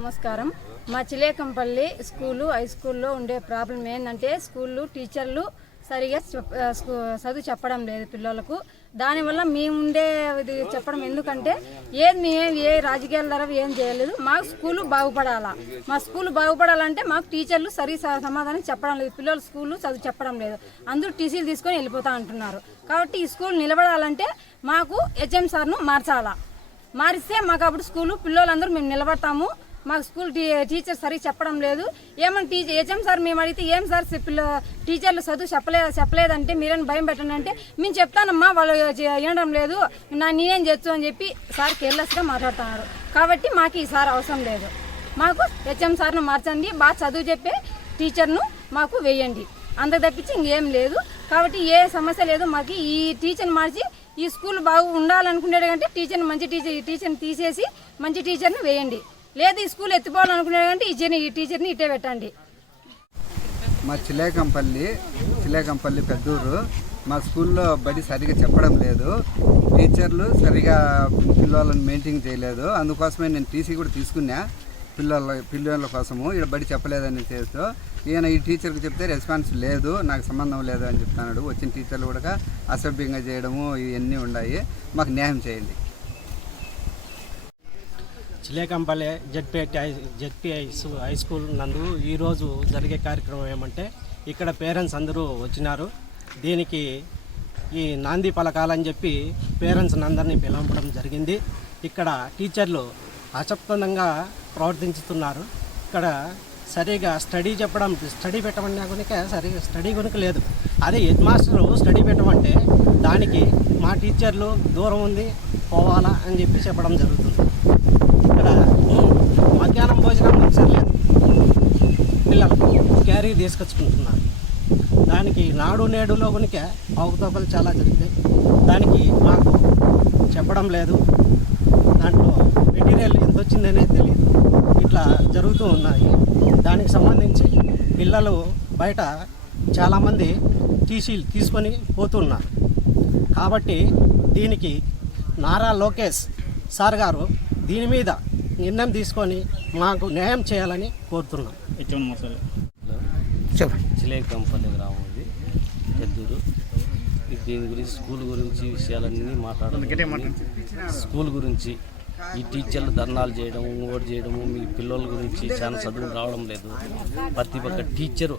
నమస్కారం. మా చిలేకంపల్లి school high స్కూల్లో ఉండే ప్రాబ్లం ఏంటంటే స్కూళ్ళు టీచర్లు సరిగా చదువు చెప్పడం లేదు పిల్లలకు. దానివల్ల మేము ఉండే ఇది చెప్పడం ఎందుకంటే ఏది మేము ఏ రాజకీయాల ద్వారా ఏం చేయలేదు. మాకు స్కూలు బాగుపడాలా. మా స్కూల్ బాగుపడాలంటే మాకు టీచర్లు సరి సమాధానం చెప్పడం లేదు. పిల్లలు స్కూలు చదువు చెప్పడం లేదు. అందరూ టీసీలు తీసుకొని వెళ్ళిపోతా అంటున్నారు. కాబట్టి ఈ స్కూల్ నిలబడాలంటే మాకు హెచ్ఎం సార్ను మార్చాలా. మారిస్తే మాకు అప్పుడు స్కూలు పిల్లలందరూ మేము నిలబడతాము. మాకు స్కూల్ టీ టీచర్ సరిగ్గా చెప్పడం లేదు. ఏమని టీచర్ హెచ్ఎం సార్ మేము అడిగితే ఏం సార్ టీచర్లు చదువు చెప్పలేదు చెప్పలేదంటే మీరేం భయం పెట్టండి అంటే మేము చెప్తానమ్మా వాళ్ళు వినడం లేదు. నా నేనేం చేస్తూ అని చెప్పి సార్ కేర్లెస్గా మాట్లాడుతున్నారు. కాబట్టి మాకు ఈ సార్ అవసరం లేదు. మాకు హెచ్ఎం సార్ను మార్చండి. బాగా చదువు చెప్పే టీచర్ను మాకు వేయండి. అంత తప్పించి ఇంకేం లేదు. కాబట్టి ఏ సమస్య లేదు. మాకు ఈ టీచర్ని మార్చి ఈ స్కూల్ బాగు ఉండాలనుకునేటంటే టీచర్ని మంచి టీచర్ టీచర్ని తీసేసి మంచి టీచర్ని వేయండి. లేదు ఈ స్కూల్ ఎత్తిపోవాలనుకునేది కంటే ఈ ఈ టీచర్ని ఇట్టే పెట్టండి. మా చిలేకంపల్లి చిలేకంపల్లి పెద్దూరు మా స్కూల్లో బడి సరిగా చెప్పడం లేదు. టీచర్లు సరిగా పిల్లలను మెయింటైన్ చేయలేదు. అందుకోసమే నేను టీసీ కూడా తీసుకున్నా పిల్లల పిల్లల కోసము. ఇక్కడ బడి చెప్పలేదని చేస్తూ ఈయన ఈ టీచర్కి చెప్తే రెస్పాన్స్ లేదు నాకు సంబంధం లేదు అని చెప్తున్నాడు. వచ్చిన టీచర్లు కూడా అసభ్యంగా చేయడము ఇవన్నీ ఉన్నాయి. మాకు న్యాయం చేయండి. చిలేకంపల్లి జెడ్పీఐ జెడ్పీఐ హై స్కూల్ నందు ఈరోజు జరిగే కార్యక్రమం ఏమంటే ఇక్కడ పేరెంట్స్ అందరూ వచ్చినారు. దీనికి ఈ నాంది పలకాలని చెప్పి పేరెంట్స్ అందరినీ పిలవడం జరిగింది. ఇక్కడ టీచర్లు అచప్తంగా ప్రవర్తించుతున్నారు. ఇక్కడ సరిగా స్టడీ చెప్పడం స్టడీ పెట్టమన్నా కనుక సరిగా స్టడీ కనుక లేదు. అదే హెడ్ మాస్టరు స్టడీ పెట్టమంటే దానికి మా టీచర్లు దూరం ఉంది పోవాలా అని చెప్పి చెప్పడం జరుగుతుంది. ఇక్కడ మధ్యాహ్నం భోజనం సరిలేదు పిల్లలకు క్యారీ తీసుకొచ్చుకుంటున్నారు. దానికి నాడు నేడులో కనుక అవకతవకలు చాలా జరిగాయి దానికి మాకు చెప్పడం లేదు. దాంట్లో మెటీరియల్ ఎంత వచ్చిందనే తెలియదు. ఇట్లా జరుగుతూ ఉన్నాయి. దానికి సంబంధించి పిల్లలు బయట చాలామంది టీసీలు తీసుకొని పోతున్నారు. కాబట్టి దీనికి నారా లోకేష్ సార్ గారు దీని మీద నిర్ణయం తీసుకొని మాకు న్యాయం చేయాలని కోరుతున్నాం. చిలేకంపల్లి గ్రామం ఇది పెద్దూరు. ఇది దీని గురించి స్కూల్ గురించి విషయాలన్నీ మాట్లాడాలి స్కూల్ గురించి ఈ టీచర్లు ధర్నాలు చేయడం ఓటు చేయడము మీ పిల్లల గురించి చాలా చదువు రావడం లేదు. ప్రతి ఒక్క టీచరు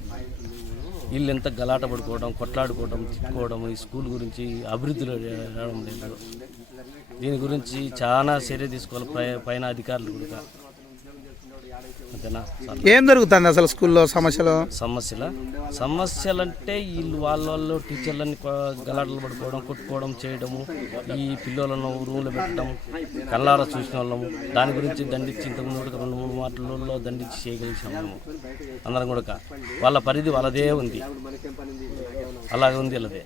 వీళ్ళు ఎంత గలాట పడుకోవడం కొట్లాడుకోవడం తిట్టుకోవడం ఈ స్కూల్ గురించి అభివృద్ధిలో రావడం లేదు. దీని గురించి చాలా చర్య తీసుకోవాలి పై- పైన అధికారులు కూడా. ఏం జరుగుతుంది అసలు స్కూల్లో సమస్యలు? సమస్యల? సమస్యలు అంటే వీళ్ళు వాళ్ళ వాళ్ళు టీచర్లని గలాటలు పడుకోవడం కొట్టుకోవడం చేయడము ఈ పిల్లలను రూమ్లో పెట్టడం కళ్ళారా చూసిన వాళ్ళము. దాని గురించి దండించి ఇంతకుముందు కూడా రెండు మూడు మాటలలో దండించి చేయగలిగినాము అందరం కూడా వాళ్ళ పరిధి వాళ్ళదే ఉంది. అలాగే ఉంది వాళ్ళదే.